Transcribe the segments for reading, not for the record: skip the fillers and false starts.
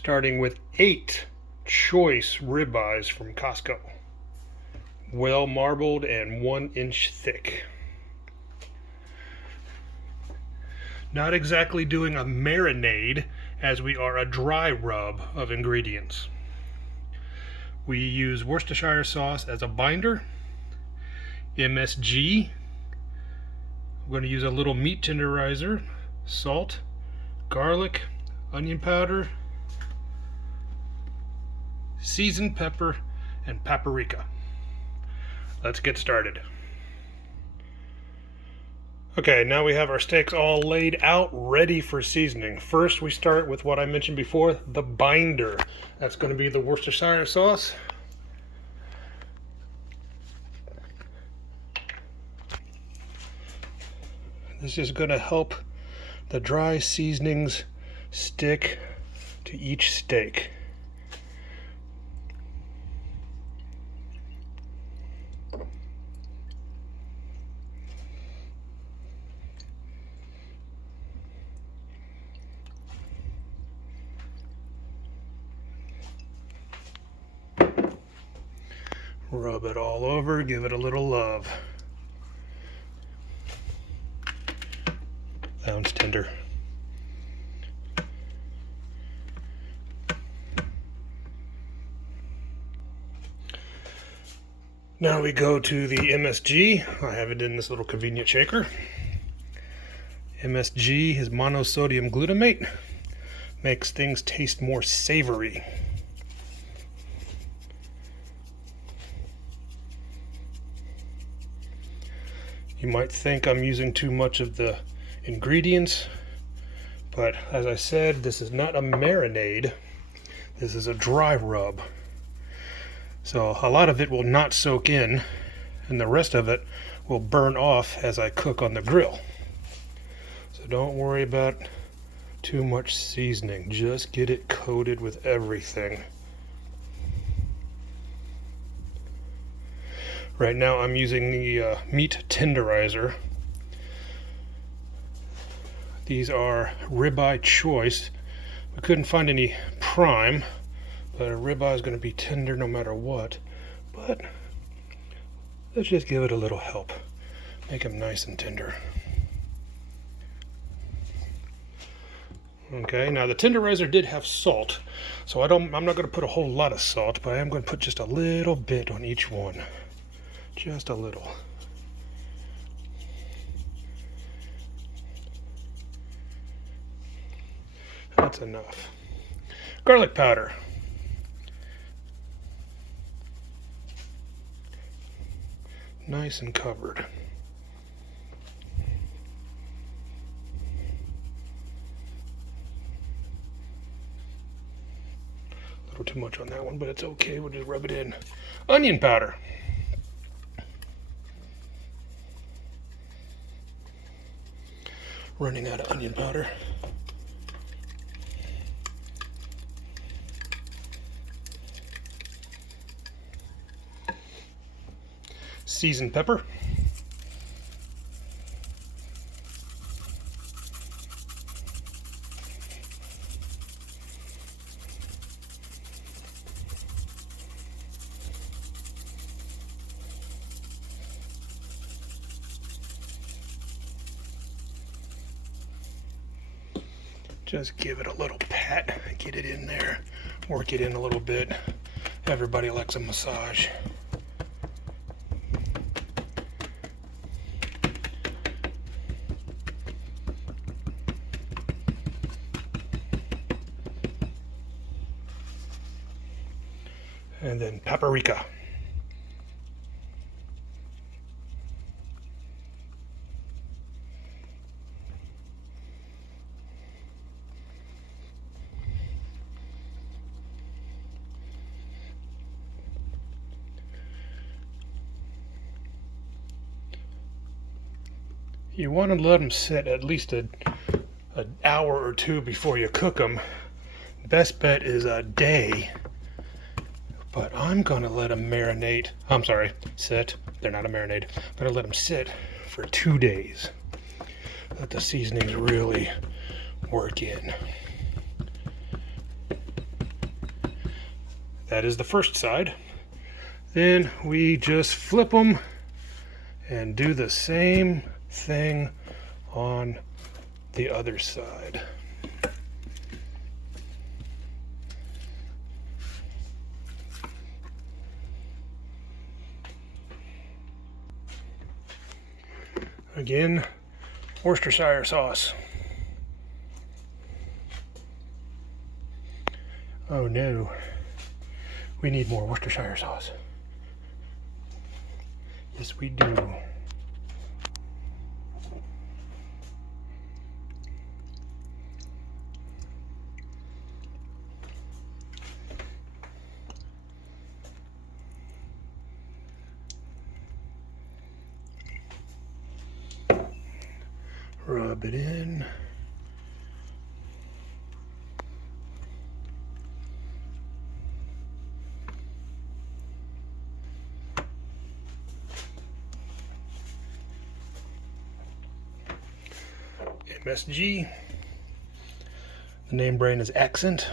starting with 8 choice ribeyes from Costco. Well marbled and 1 inch thick. Not exactly doing a marinade, as we are a dry rub of ingredients. We use Worcestershire sauce as a binder, MSG. I'm going to use a little meat tenderizer, salt, garlic, onion powder, seasoned pepper, and paprika. Let's get started. Okay, now we have our steaks all laid out, ready for seasoning. First, we start with what I mentioned before, the binder. That's going to be the Worcestershire sauce. This is going to help the dry seasonings stick to each steak. Rub it all over, give it a little love. Sounds tender. Now we go to the MSG. I have it in this little convenient shaker. MSG is monosodium glutamate. Makes things taste more savory. You might think I'm using too much of the ingredients, but as I said, this is not a marinade. This is a dry rub. So a lot of it will not soak in, and the rest of it will burn off as I cook on the grill. So don't worry about too much seasoning. Just get it coated with everything. Right now I'm using the meat tenderizer. These are ribeye choice. We couldn't find any prime, but a ribeye is going to be tender no matter what. But let's just give it a little help. Make them nice and tender. Okay, now the tenderizer did have salt, so I'm not going to put a whole lot of salt, but I am going to put just a little bit on each one. Just a little. That's enough. Garlic powder. Nice and covered. A little too much on that one, but it's okay. We'll just rub it in. Onion powder. Running out of onion powder. Seasoned pepper. Just give it a little pat, get it in there, work it in a little bit. Everybody likes a massage. And then paprika. You want to let them sit at least an hour or two before you cook them. Best bet is a day. But I'm going to let them marinate. I'm sorry, sit. They're not a marinade. I'm going to let them sit for 2 days. Let the seasonings really work in. That is the first side. Then we just flip them and do the same thing on the other side. Again, Worcestershire sauce. Oh no, we need more Worcestershire sauce. Yes, we do. Rub it in. MSG. The name brand is Accent.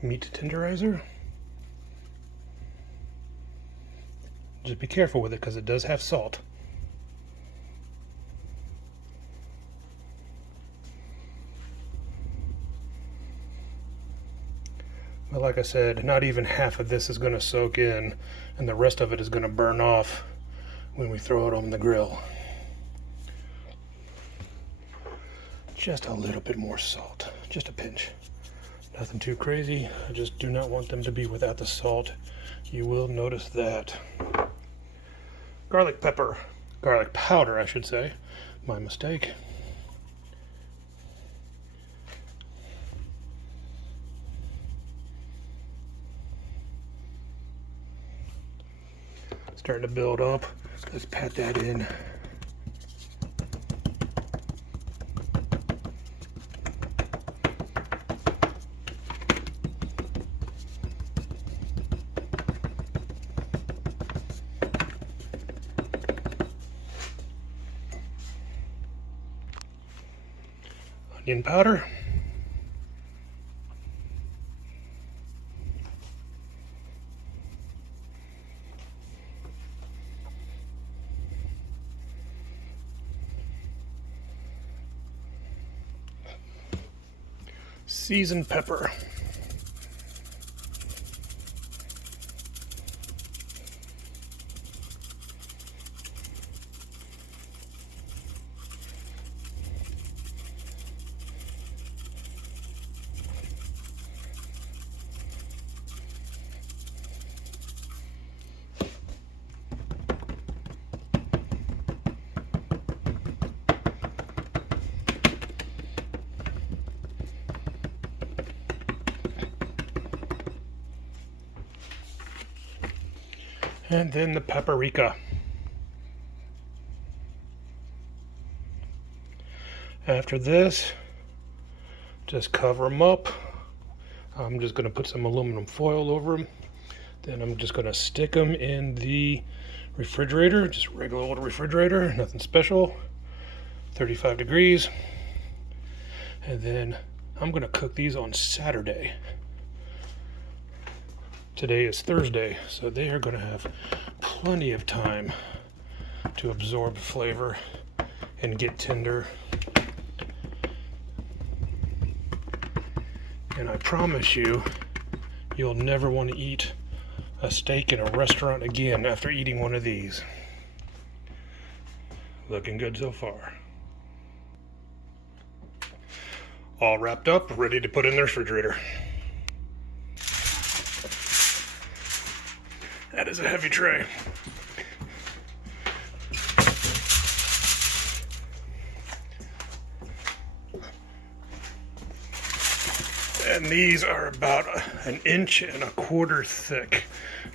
Meat tenderizer. Just be careful with it because it does have salt. But like I said, not even half of this is going to soak in, and the rest of it is going to burn off when we throw it on the grill. Just a little bit more salt, just a pinch. Nothing too crazy. I just do not want them to be without the salt. You will notice that. Garlic pepper. Garlic powder, I should say. My mistake. Starting to build up. Let's pat that in. Onion powder. Seasoned pepper. And then the paprika. After this, just cover them up. I'm just going to put some aluminum foil over them. Then I'm just going to stick them in the refrigerator, just regular old refrigerator, nothing special, 35 degrees. And then I'm going to cook these on Saturday. Today is Thursday, so they are going to have plenty of time to absorb flavor and get tender. And I promise you, you'll never want to eat a steak in a restaurant again after eating one of these. Looking good so far. All wrapped up, ready to put in the refrigerator. That is a heavy tray. And these are about 1.25 inches thick.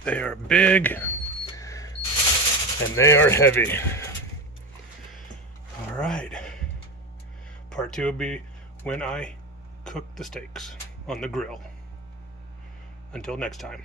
They are big and they are heavy. All right. Part 2 will be when I cook the steaks on the grill. Until next time.